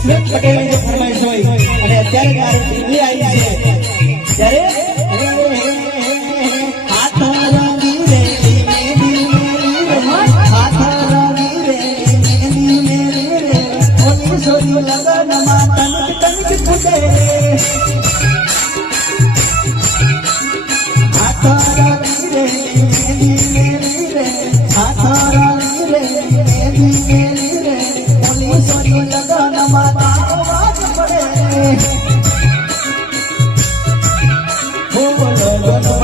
જસવંત પટેલ જે ફરમાઈશ હોય અને અત્યારે જયારે દિલ્હી આવી છે ત્યારે Thank you. લગન માતા